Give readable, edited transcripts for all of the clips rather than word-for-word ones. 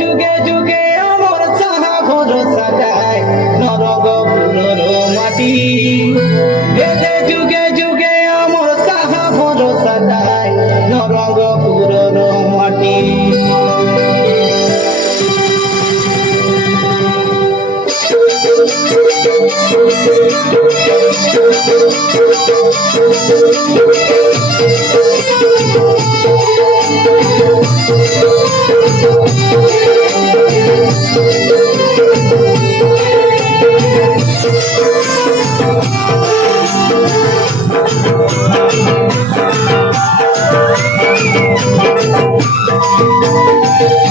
যুগে যুগে অমর সাহা ভরসা যায় নরগ পুরর মাটি এতে যুগে যুগে অমর সাহা ভরসা যায় নরগ পুরর মাটি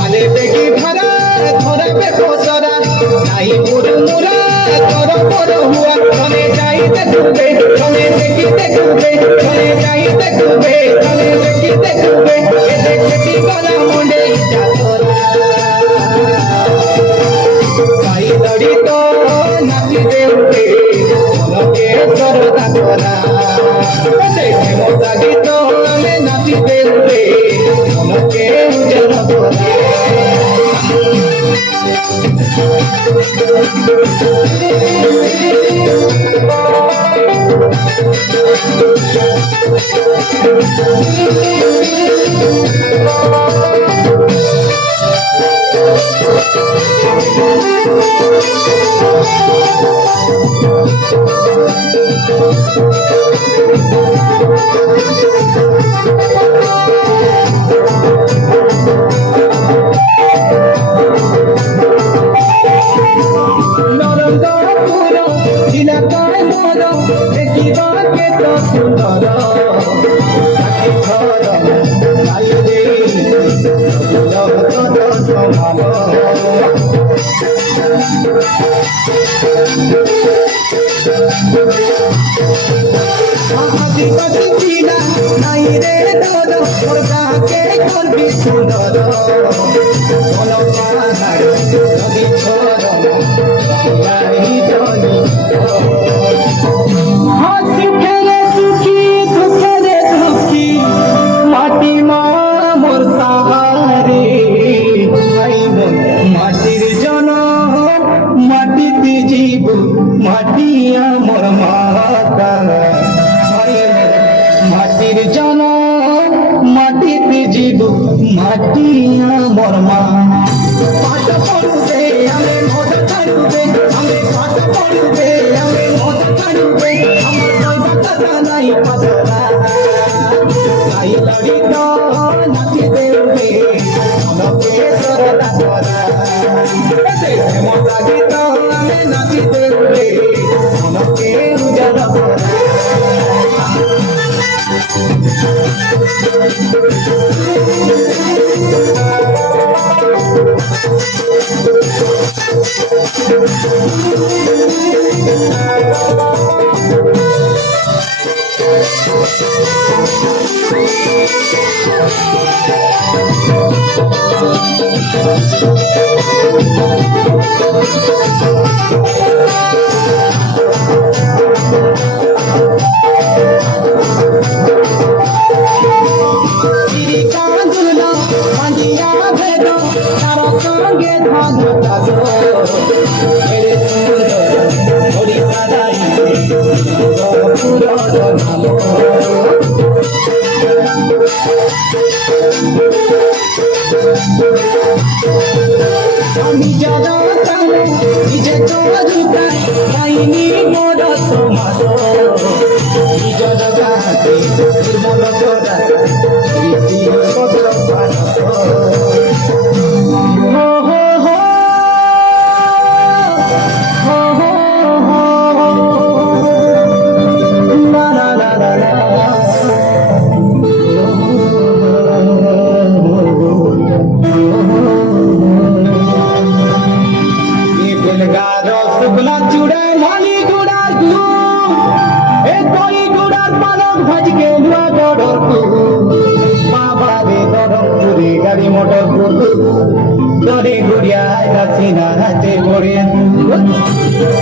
আলে দেখি ভাড়া ধরবে পসরা তাই মুরমুরা তোর বড় হুয়া চলে যাইতে ডুবে চলে দেখিতে ডুবে চলে যাইতে ডুবে চলে দেখিতে ডুবে এতে খেটি গলা মুন্ডে চাতরা তাই দড়ি তো নাচিতে উঠে মনকে সরদা করা দেখে মজা গীত আমি নাচিতে উঠে মনকে উজ্জ্বল করা দেখিবাকে তো সুন্দর স্বভাব আদিবাসী চিনা নাই রে দোদ ওটাকে করবি সুন্দর বল পাহাড় নদী ছড়ন নাই জনি হাসি খেলে সুখী দুঃখে দুঃখী মাটি মা মোর সাহারে মাটির জন মাটিতে জীব মাটি আমার মাতা মাটির জন মাটিতে জীব মাটি আমার মা পাঠ পড়ুবে আমি মদ ছাড়ুবে আমি পাঠ পড়ুবে আমি মদ ছাড়ুবে আমার কথা নাই পাতলা তাই লড়িত নাচিতে উঠে আমাকে সরদা করা মজা গীত আমি নাচিতে উঠে আমাকে উজ্জ্বল করা সঙ্গে ধন আমি যারা নিজে তো পাইনি বড় সমাজ নিজের গাতে মন করা রসগোল্লা চূড়া মালি গুড়ার দই গুড়ার পালক ভাজ গেলুয়া বড়র বাবা রে বড়পুরে গাড়ি মোটর দরে গুড়িয়া যাচ্ছি না হাতে পড়ে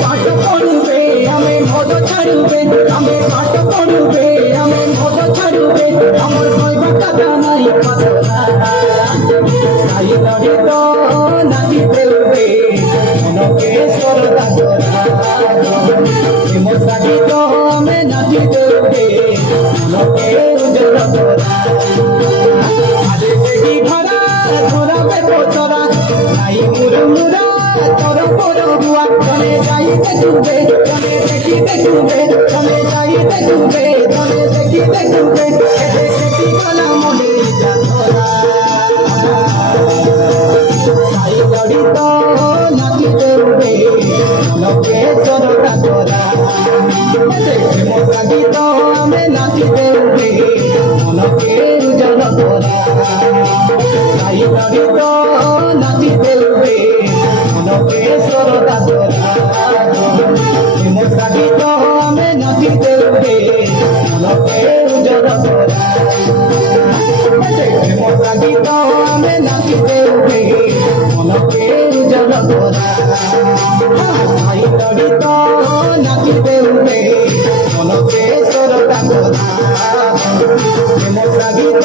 পাঠ পড়ুবে আমি মদ ছাড়ুবে আমি পাঠ পড়ুবে আমি মদ ছাড়ুবে আমার ভয় বাটা নাই আলে দেখি ধরা ধরাবে পচরা নাই মুরমুরা তোর বড় হুয়া চলে যাইতে ডুবে চলে দেখিতে ডুবে চলে যাইতে ডুবে চলে দেখিতে ডুবে এতে কেটি গলা মনে যা ধরা সাই লড়িত নাচিতে উঠে লোকে সরটা তোরা গীত আমি নাচিতে উঠে মনকে উজ্জ্বল তোরা সাই লড়িত নাচিতে উঠে মনকে সরটা তোরা গীত আমি নাচিতে উঠে মনকে উজ্জ্বল তোরা গীত আমি নাচিতে উঠে মনকে উজ্জ্বল তোরা সাই লড়িত নাচিতে উঠে মনকে সরটা তোরা গীত